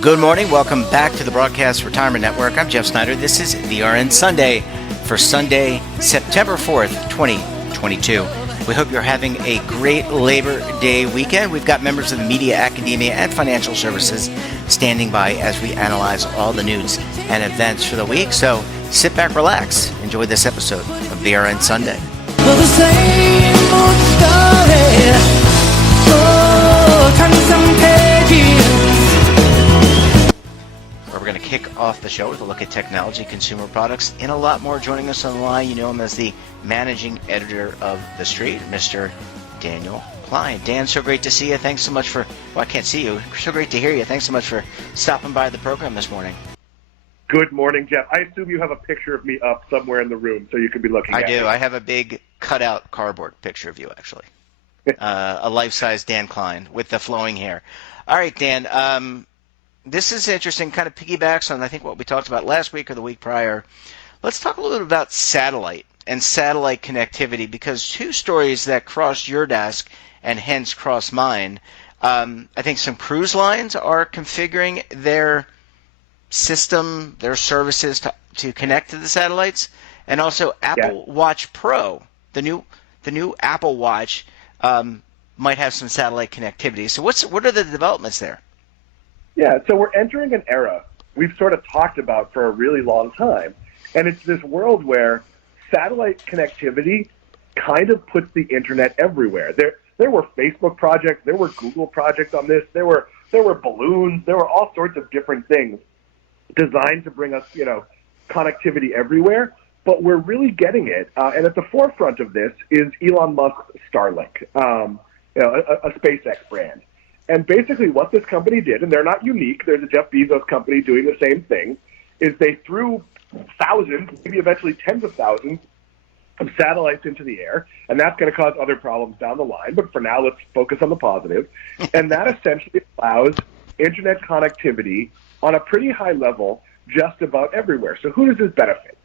Good morning. Welcome back to the Broadcast Retirement Network. I'm Jeff Snyder. This is BRN Sunday for Sunday, September 4th, 2022. We hope you're having a great Labor Day weekend. We've got members of the media, academia, and financial services standing by as we analyze all the news and events for the week. So sit back, relax, enjoy this episode of BRN Sunday. Well, the same old story. Oh, turn some pages. We're going to kick off the show with a look at technology, consumer products, and a lot more. Joining us on the line, you know him as the managing editor of The Street, Mr. Daniel Klein. Dan, so great to see you. Thanks so much for, well, I can't see you. So great to hear you. Thanks so much for stopping by the program this morning. Good morning, Jeff. I assume you have a picture of me up somewhere in the room, so you could be looking at it. I do. I have a big cutout cardboard picture of you, actually. A life-size Dan Klein with the flowing hair. All right, Dan. This is interesting, kind of piggybacks on, I think, what we talked about last week or the week prior. Let's talk a little bit about satellite and satellite connectivity, because two stories that crossed your desk and hence crossed mine. I think some cruise lines are configuring their system, their services to connect to the satellites, and also Apple Watch Pro, the new Apple Watch, might have some satellite connectivity. So what are the developments there? Yeah, so we're entering an era we've sort of talked about for a really long time, and it's this world where satellite connectivity kind of puts the internet everywhere. There were Facebook projects, there were Google projects on this, there were balloons, there were all sorts of different things designed to bring us, connectivity everywhere, but we're really getting it. And at the forefront of this is Elon Musk's Starlink, a SpaceX brand. And basically what this company did, and they're not unique, there's a Jeff Bezos company doing the same thing, is they threw thousands, maybe eventually tens of thousands of satellites into the air, and that's going to cause other problems down the line. But for now, let's focus on the positive. And that essentially allows internet connectivity on a pretty high level just about everywhere. So who does this benefit?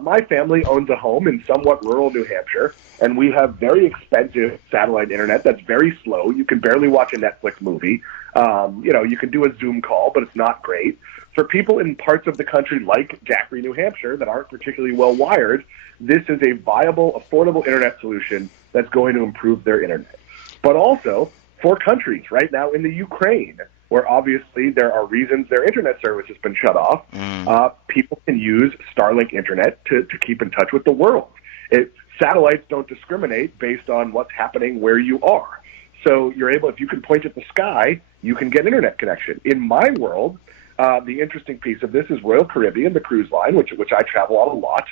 My family owns a home in somewhat rural New Hampshire, and we have very expensive satellite internet that's very slow. You can barely watch a Netflix movie. You can do a Zoom call, but it's not great. For people in parts of the country like Jaffrey, New Hampshire, that aren't particularly well wired, this is a viable, affordable internet solution that's going to improve their internet. But also for countries right now in the Ukraine, where obviously there are reasons their internet service has been shut off, people can use Starlink internet to keep in touch with the world. Satellites don't discriminate based on what's happening where you are. So you're able, if you can point at the sky, you can get internet connection. In my world, the interesting piece of this is Royal Caribbean, the cruise line, which I travel on a lot,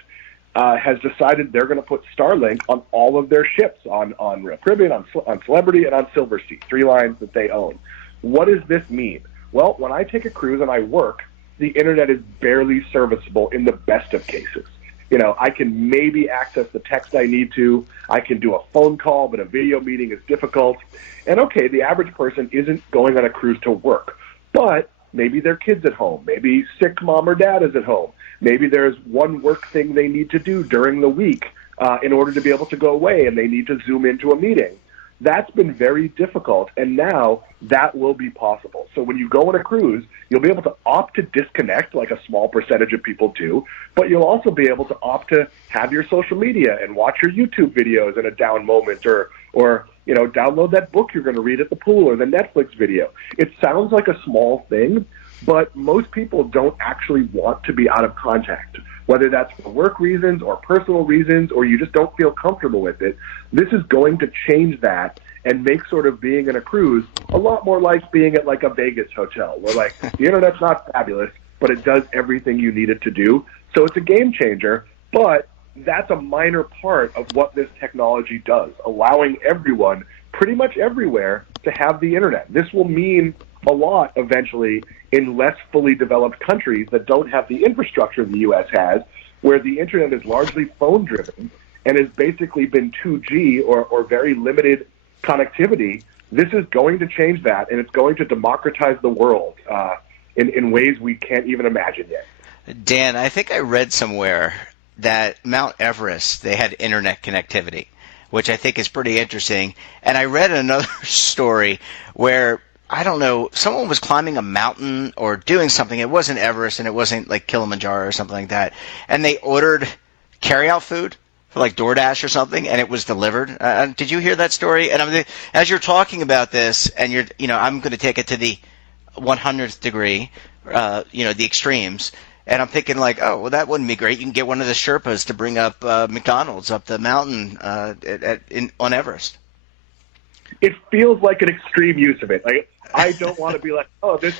has decided they're going to put Starlink on all of their ships, on Royal Caribbean, on Celebrity, and on Silversea, 3 lines that they own. What does this mean? Well, when I take a cruise and I work, the internet is barely serviceable in the best of cases. I can maybe access the text I need to. I can do a phone call, but a video meeting is difficult. And okay, the average person isn't going on a cruise to work, but maybe their kid's at home. Maybe sick mom or dad is at home. Maybe there's one work thing they need to do during the week in order to be able to go away, and they need to Zoom into a meeting. That's been very difficult, and now that will be possible. So when you go on a cruise, you'll be able to opt to disconnect, like a small percentage of people do, but you'll also be able to opt to have your social media and watch your YouTube videos in a down moment, or download that book you're going to read at the pool, or the Netflix video. It sounds like a small thing, but most people don't actually want to be out of contact, whether that's for work reasons or personal reasons, or you just don't feel comfortable with it. This is going to change that and make sort of being in a cruise a lot more like being at like a Vegas hotel, where like the internet's not fabulous, but it does everything you need it to do. So it's a game changer, but that's a minor part of what this technology does, allowing everyone pretty much everywhere to have the internet. This will mean a lot eventually in less fully developed countries that don't have the infrastructure the U.S. has, where the internet is largely phone-driven, and has basically been 2G or very limited connectivity. This is going to change that, and it's going to democratize the world in ways we can't even imagine yet. Dan, I think I read somewhere that Mount Everest, they had internet connectivity, which I think is pretty interesting. And I read another story where, I don't know, someone was climbing a mountain or doing something. It wasn't Everest, and it wasn't like Kilimanjaro or something like that. And they ordered carry-out food for like DoorDash or something, and it was delivered. Did you hear that story? And as you're talking about this, and I'm going to take it to the 100th degree, the extremes. And I'm thinking like, oh, well, that wouldn't be great. You can get one of the Sherpas to bring up McDonald's up the mountain on Everest. It feels like an extreme use of it. Like, I don't want to be like, oh, this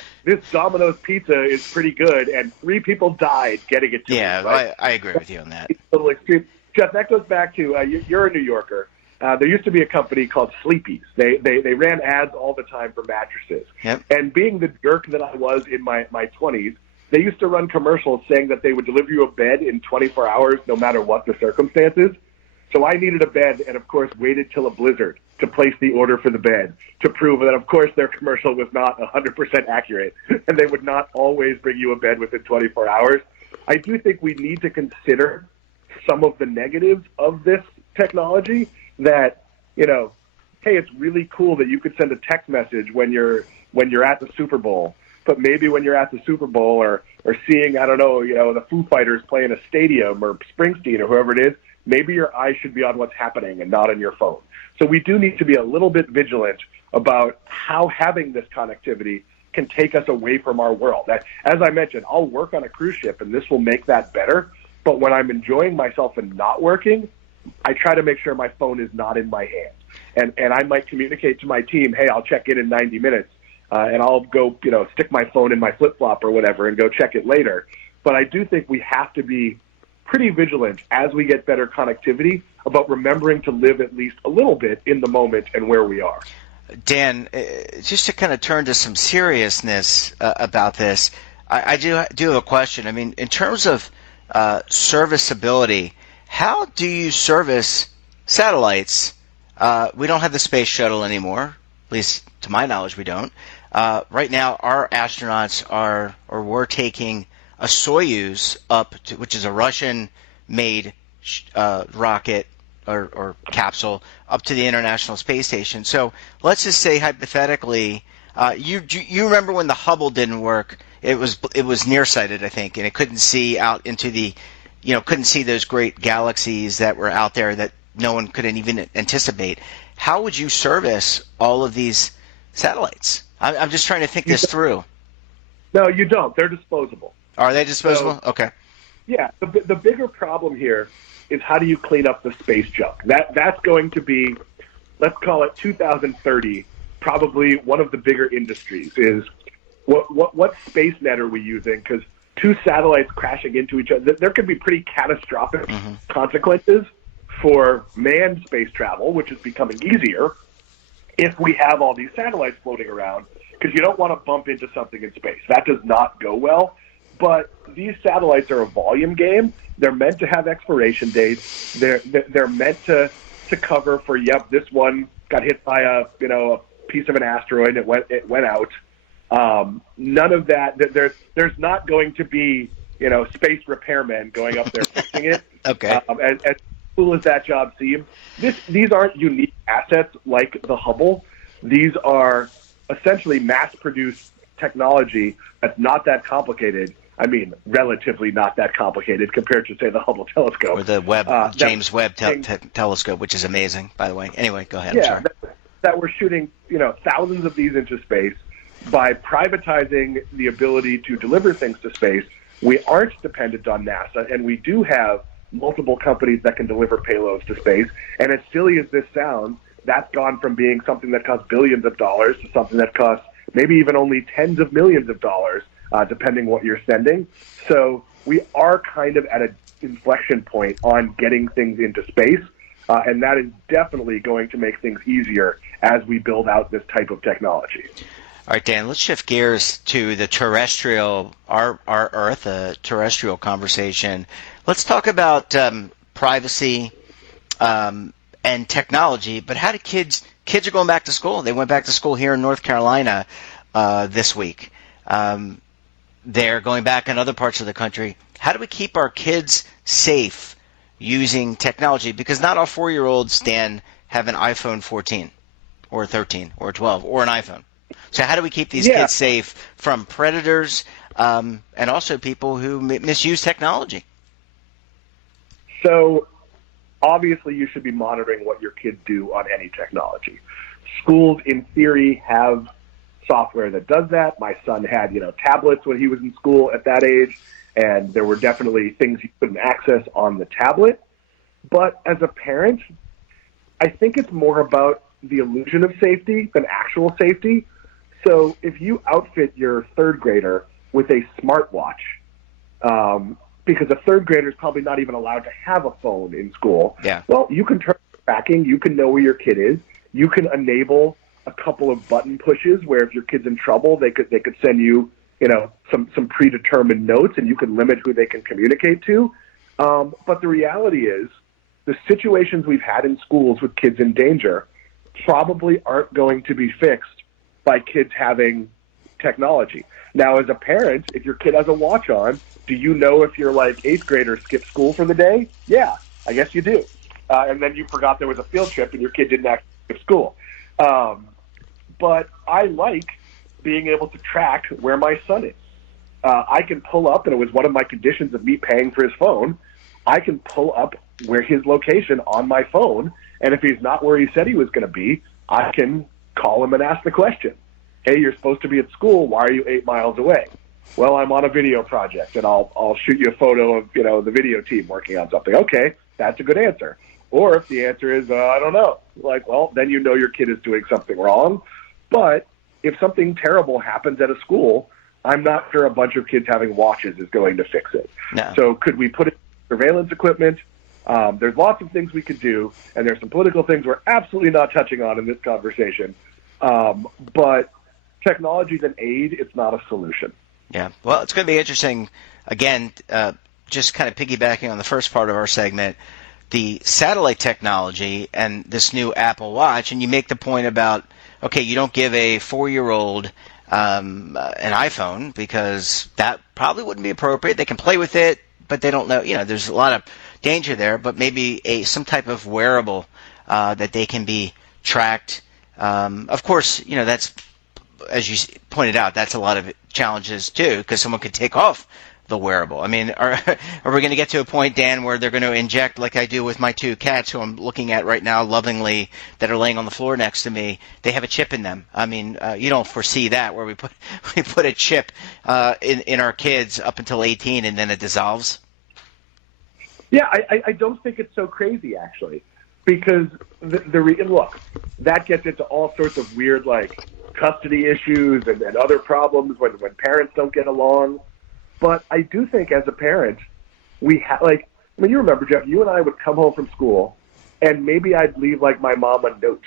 Domino's pizza is pretty good, and 3 people died getting it to me. Yeah, right? I agree with you on that. It's a little extreme. Jeff, that goes back to you're a New Yorker. There used to be a company called Sleepy's. They ran ads all the time for mattresses. Yep. And being the jerk that I was in my 20s, they used to run commercials saying that they would deliver you a bed in 24 hours no matter what the circumstances. So I needed a bed and, of course, waited till a blizzard to place the order for the bed to prove that, of course, their commercial was not 100% accurate and they would not always bring you a bed within 24 hours. I do think we need to consider some of the negatives of this technology that, hey, it's really cool that you could send a text message when you're at the Super Bowl. But maybe when you're at the Super Bowl or seeing, I don't know, the Foo Fighters play in a stadium or Springsteen or whoever it is, maybe your eyes should be on what's happening and not on your phone. So we do need to be a little bit vigilant about how having this connectivity can take us away from our world. That, as I mentioned, I'll work on a cruise ship and this will make that better. But when I'm enjoying myself and not working, I try to make sure my phone is not in my hand. And I might communicate to my team, hey, I'll check in 90 minutes. And I'll go, stick my phone in my flip-flop or whatever and go check it later. But I do think we have to be pretty vigilant as we get better connectivity about remembering to live at least a little bit in the moment and where we are. Dan, just to kind of turn to some seriousness about this, I do have a question. I mean, in terms of serviceability, how do you service satellites? We don't have the space shuttle anymore, at least to my knowledge we don't. Right now, our astronauts were taking a Soyuz up, which is a Russian-made rocket or capsule, up to the International Space Station. So let's just say hypothetically, you remember when the Hubble didn't work? It was nearsighted, I think, and it couldn't see out into couldn't see those great galaxies that were out there that no one could even anticipate. How would you service all of these satellites? I'm just trying to think this through. No, you don't. They're disposable. Are they disposable? So, okay. Yeah. The bigger problem here is how do you clean up the space junk? That's going to be, let's call it 2030, probably one of the bigger industries is what space net are we using? Because 2 satellites crashing into each other, there could be pretty catastrophic consequences for manned space travel, which is becoming easier if we have all these satellites floating around, because you don't want to bump into something in space. That does not go well. But these satellites are a volume game. They're meant to have expiration dates. They're meant to cover for, this one got hit by a piece of an asteroid. It went out. None of that. There's not going to be space repairmen going up there fixing it. Okay. As cool as that job seems, these aren't unique assets like the Hubble. These are essentially mass-produced technology that's not that complicated. I mean, relatively not that complicated compared to, say, the Hubble telescope. Or the James Webb telescope, which is amazing, by the way. Anyway, go ahead. Yeah, I'm sorry. that we're shooting, thousands of these into space. By privatizing the ability to deliver things to space, we aren't dependent on NASA, and we do have multiple companies that can deliver payloads to space. And as silly as this sounds, that's gone from being something that costs billions of dollars to something that costs maybe even only tens of millions of dollars, depending what you're sending. So we are kind of at an inflection point on getting things into space, and that is definitely going to make things easier as we build out this type of technology. All right, Dan, let's shift gears to the terrestrial, our Earth, a terrestrial conversation. Let's talk about privacy, and technology. But how do kids are going back to school? They went back to school here in North Carolina this week. They're going back in other parts of the country. How do we keep our kids safe using technology? Because not all 4-year-olds, Dan, have an iPhone 14 or 13 or 12 or an iPhone. So how do we keep these kids safe from predators and also people who misuse technology? So obviously you should be monitoring what your kids do on any technology. Schools, in theory, have software that does that. My son had, tablets when he was in school at that age, and there were definitely things he couldn't access on the tablet. But as a parent, I think it's more about the illusion of safety than actual safety. So if you outfit your third grader with a smartwatch, because a third grader is probably not even allowed to have a phone in school, well, you can turn tracking, you can know where your kid is, you can enable a couple of button pushes where if your kid's in trouble, they could send you, some predetermined notes, and you can limit who they can communicate to. But the reality is, the situations we've had in schools with kids in danger probably aren't going to be fixed by kids having technology. Now, as a parent, if your kid has a watch on, do you know if your 8th grader skipped school for the day? Yeah, I guess you do. And then you forgot there was a field trip and your kid didn't actually skip school. But I like being able to track where my son is. I can pull up, and it was one of my conditions of me paying for his phone, I can pull up where his location on my phone, and if he's not where he said he was going to be, I can call him and ask the question. Hey, you're supposed to be at school. Why are you 8 miles away? Well, I'm on a video project, and I'll shoot you a photo of the video team working on something. Okay, that's a good answer. Or if the answer is I don't know, well, then you know your kid is doing something wrong. But if something terrible happens at a school, I'm not sure a bunch of kids having watches is going to fix it. No. So could we put in surveillance equipment? There's lots of things we could do, and there's some political things we're absolutely not touching on in this conversation. But technology is an aid. It's not a solution. Yeah. Well, it's going to be interesting. Again, just kind of piggybacking on the first part of our segment, the satellite technology and this new Apple Watch, and you make the point about, okay, you don't give a 4-year-old an iPhone because that probably wouldn't be appropriate. They can play with it, but they don't know. There's a lot of danger there, but maybe some type of wearable that they can be tracked. Of course, that's, as you pointed out, that's a lot of challenges too, because someone could take off the wearable. I mean, are we going to get to a point, Dan, where they're going to inject, like I do with my 2 cats who I'm looking at right now lovingly that are laying on the floor next to me, they have a chip in them. I mean, you don't foresee that, where we put a chip in our kids up until 18 and then it dissolves? Yeah, I don't think it's so crazy, actually, because look, that gets into all sorts of weird, custody issues and other problems when parents don't get along. But I do think as a parent, we have, you remember, Jeff, you and I would come home from school, and maybe I'd leave, my mom a note,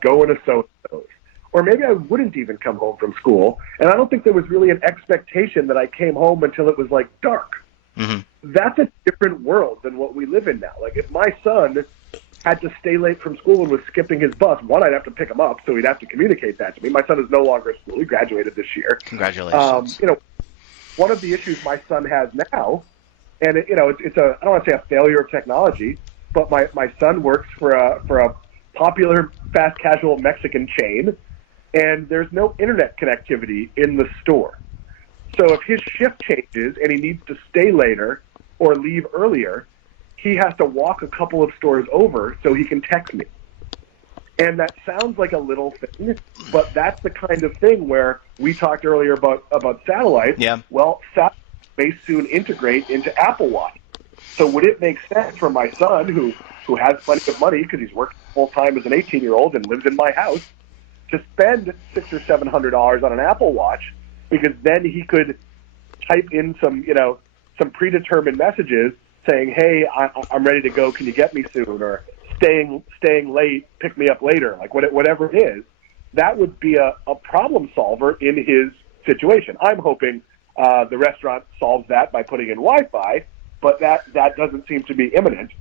go into so-and-so's. Or maybe I wouldn't even come home from school, and I don't think there was really an expectation that I came home until it was, dark. Mm-hmm. That's a different world than what we live in now. If my son had to stay late from school and was skipping his bus, one, I'd have to pick him up, so he'd have to communicate that to me. My son is no longer at school. He graduated this year. Congratulations. One of the issues my son has now, and it's I don't want to say a failure of technology, but my son works for a popular fast casual Mexican chain, and there's no internet connectivity in the store. So if his shift changes and he needs to stay later or leave earlier, he has to walk a couple of stores over so he can text me. And that sounds like a little thing, but that's the kind of thing where we talked earlier about satellites. Yeah. Well, satellites may soon integrate into Apple Watch. So would it make sense for my son, who has plenty of money because he's working full-time as an 18-year-old and lives in my house, to spend $600 or $700 on an Apple Watch, because then he could type in some predetermined messages saying, hey, I'm ready to go, can you get me soon? Or staying late, pick me up later, whatever it is. That would be a problem solver in his situation. I'm hoping the restaurant solves that by putting in Wi-Fi, but that doesn't seem to be imminent.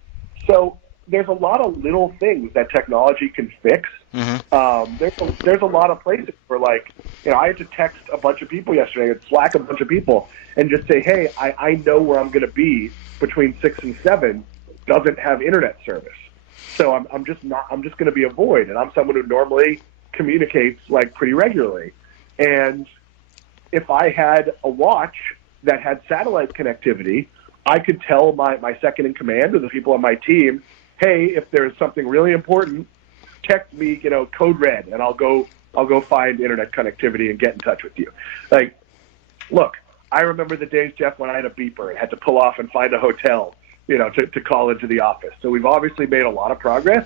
So there's a lot of little things that technology can fix. There's a lot of places where, like, I had to text a bunch of people yesterday and Slack a bunch of people and just say, hey, I know where I'm going to be between 6 and 7 doesn't have internet service. So I'm just going to be a void. And I'm someone who normally communicates like pretty regularly. And if I had a watch that had satellite connectivity, I could tell my second in command or the people on my team, hey, if there's something really important, text me, code red, and I'll go find internet connectivity and get in touch with you. Like, look, I remember the days, Jeff, when I had a beeper and had to pull off and find a hotel, to call into the office. So we've obviously made a lot of progress,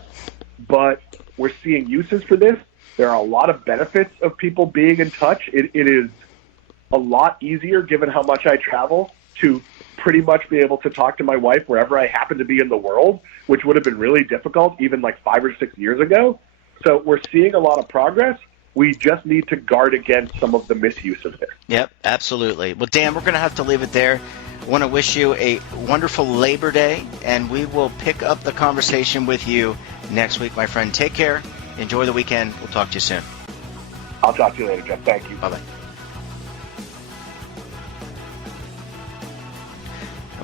but we're seeing uses for this. There are a lot of benefits of people being in touch. It is a lot easier, given how much I travel, to pretty much be able to talk to my wife wherever I happen to be in the world, which would have been really difficult even like 5 or 6 years ago. So we're seeing a lot of progress. We just need to guard against some of the misuse of this. Yep, absolutely. Well, Dan, we're going to have to leave it there. I want to wish you a wonderful Labor Day, and we will pick up the conversation with you next week, my friend. Take care. Enjoy the weekend. We'll talk to you soon. I'll talk to you later, Jeff. Thank you. Bye-bye.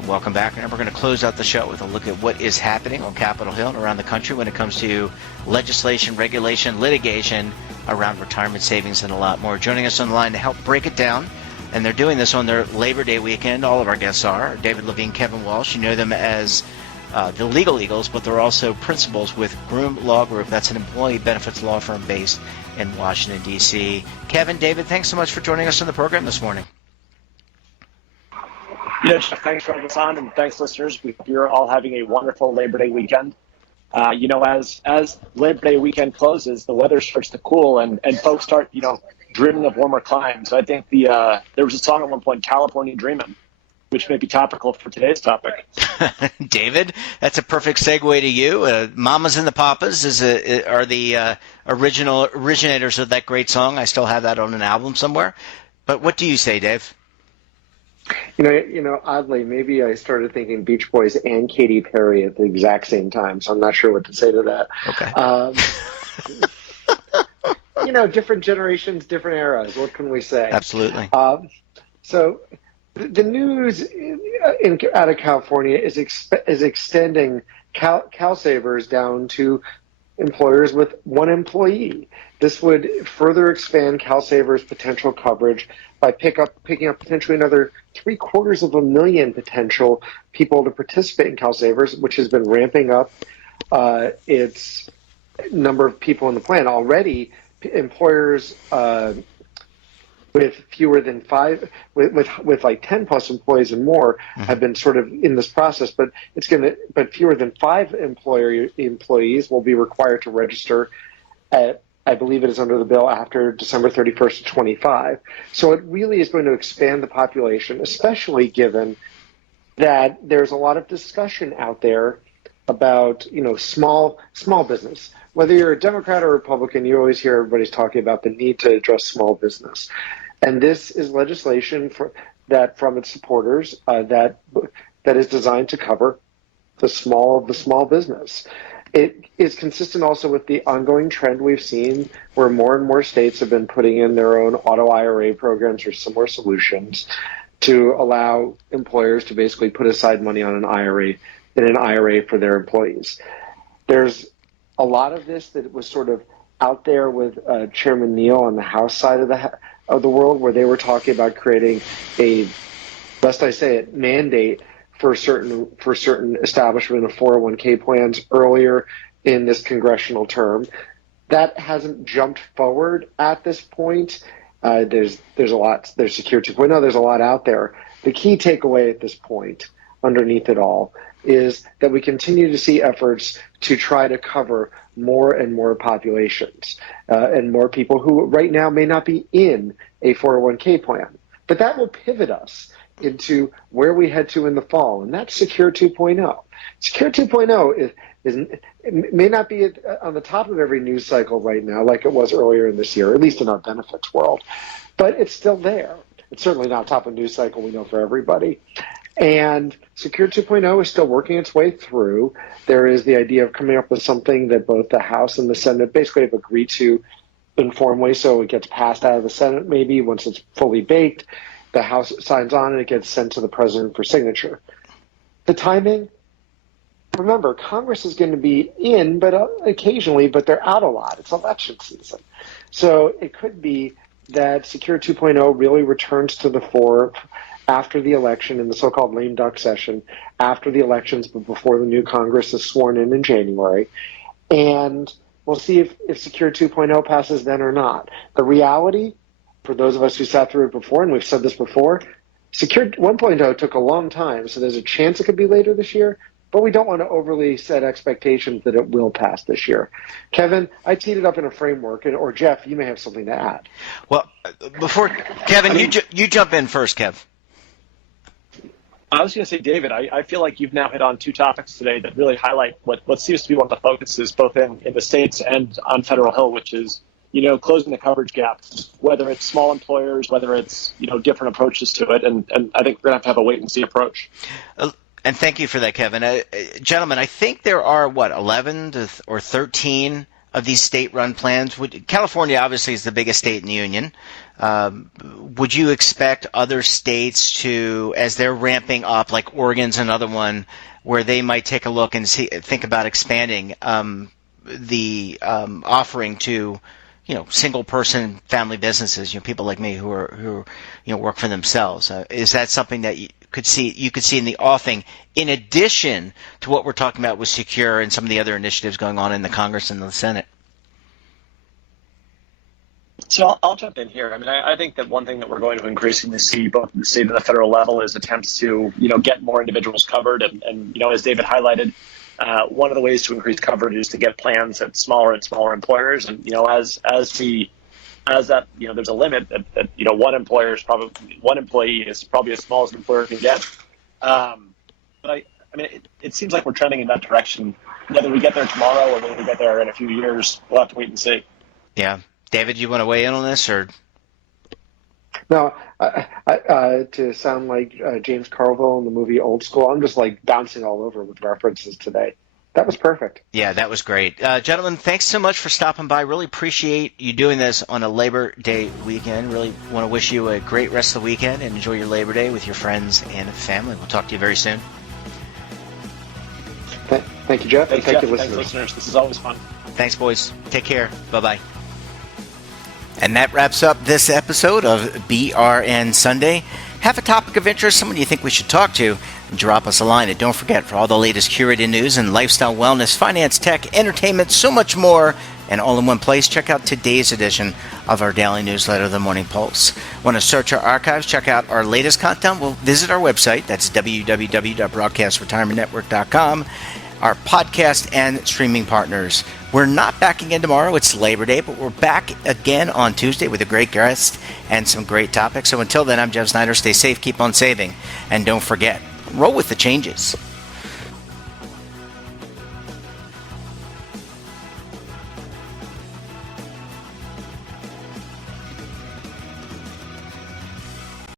Welcome back, and we're going to close out the show with a look at what is happening on Capitol Hill and around the country when it comes to legislation, regulation, litigation around retirement savings and a lot more. Joining us on the line to help break it down, and they're doing this on their Labor Day weekend. All of our guests are David Levine, Kevin Walsh. You know them as the Legal Eagles, but they're also principals with Groom Law Group. That's an employee benefits law firm based in Washington, D.C. Kevin, David, thanks so much for joining us on the program this morning. Jeff, thanks for having us on, and thanks, listeners. We hope you're all having a wonderful Labor Day weekend. As Labor Day weekend closes, the weather starts to cool, and folks start, dreaming of warmer climes. So I think there was a song at one point, California Dreamin', which may be topical for today's topic. David, that's a perfect segue to you. Mamas and the Papas are the originators of that great song. I still have that on an album somewhere. But what do you say, Dave? Oddly, maybe I started thinking Beach Boys and Katy Perry at the exact same time, so I'm not sure what to say to that. Okay. Different generations, different eras. What can we say? Absolutely. So the news out of California is extending CalSavers down to employers with one employee. This would further expand CalSavers' potential coverage by picking up potentially another 750,000 potential people to participate in CalSavers, which has been ramping up its number of people in the plan. Already, employers with fewer than 5, with like 10 plus employees and more, have been sort of in this process. But fewer than 5 employees will be required to register at, I believe it is under the bill, after December 31st of 25. So it really is going to expand the population, especially given that there's a lot of discussion out there about, small business. Whether you're a Democrat or Republican, you always hear everybody's talking about the need to address small business. And this is legislation from its supporters that is designed to cover the small business. It is consistent also with the ongoing trend we've seen where more and more states have been putting in their own auto IRA programs or similar solutions to allow employers to basically put aside money on an IRA for their employees. There's a lot of this that was sort of out there with Chairman Neal on the House side of the world, where they were talking about creating a, lest I say it, mandate for certain establishment of 401k plans earlier in this congressional term. That hasn't jumped forward at this point. There's a lot. There's Secure 2.0. There's a lot out there. The key takeaway at this point, underneath it all, is that we continue to see efforts to try to cover more and more populations and more people who right now may not be in a 401k plan. But that will pivot us into where we head to in the fall, and that's Secure 2.0. Secure 2.0 it may not be on the top of every news cycle right now like it was earlier in this year, at least in our benefits world, but it's still there. It's certainly not top of news cycle, we know, for everybody. And Secure 2.0 is still working its way through. There is the idea of coming up with something that both the House and the Senate basically have agreed to informally, so it gets passed out of the Senate maybe once it's fully baked. The House signs on and it gets sent to the president for signature. The timing, remember, Congress is going to be in, but occasionally, but they're out a lot. It's election season. So it could be that Secure 2.0 really returns to the fore after the election in the so-called lame duck session, after the elections, but before the new Congress is sworn in January. And we'll see if Secure 2.0 passes then or not. The reality, for those of us who sat through it before, and we've said this before, Secure 1.0 took a long time, so there's a chance it could be later this year, but we don't want to overly set expectations that it will pass this year. Kevin, I teed it up in a framework, or Jeff, you may have something to add. Well, before Kevin, you jump in first, Kev. I was going to say, David, I feel like you've now hit on two topics today that really highlight what seems to be one of the focuses both in the states and on Federal Hill, which is, closing the coverage gap, whether it's small employers, whether it's, different approaches to it. And I think we're going to have a wait and see approach. And thank you for that, Kevin. Gentlemen, I think there are, 11 or 13 of these state-run plans. California obviously is the biggest state in the union. Would you expect other states to, as they're ramping up, like Oregon's another one, where they might take a look and think about expanding the offering to, single-person family businesses, people like me who work for themselves? Is that something that you could see in the offing, in addition to what we're talking about with Secure and some of the other initiatives going on in the Congress and the Senate? So I'll jump in here. I mean, I think that one thing that we're going to increasingly see both at the state and the federal level is attempts to, get more individuals covered. And as David highlighted, one of the ways to increase coverage is to get plans at smaller and smaller employers. And, as that, there's a limit that one employee is probably as small as an employer can get. But I mean, it seems like we're trending in that direction. Whether we get there tomorrow or whether we get there in a few years, we'll have to wait and see. Yeah. David, you want to weigh in on this, or? No, to sound like James Carville in the movie Old School, I'm just like bouncing all over with references today. That was perfect. Yeah, that was great. Gentlemen, thanks so much for stopping by. Really appreciate you doing this on a Labor Day weekend. Really want to wish you a great rest of the weekend and enjoy your Labor Day with your friends and family. We'll talk to you very soon. Thank you, Jeff. Thanks, and thank Jeff. you, Thanks, listeners. This is always fun. Thanks, boys. Take care. Bye-bye. And that wraps up this episode of BRN Sunday. Have a topic of interest, someone you think we should talk to, drop us a line. And don't forget, for all the latest curated news and lifestyle, wellness, finance, tech, entertainment, so much more, and all in one place, check out today's edition of our daily newsletter, The Morning Pulse. Want to search our archives, check out our latest content? Well, visit our website. That's www.broadcastretirementnetwork.com. Our podcast and streaming partners. We're not back again tomorrow. It's Labor Day, but we're back again on Tuesday with a great guest and some great topics. So until then, I'm Jeff Snyder. Stay safe, keep on saving, and don't forget, roll with the changes.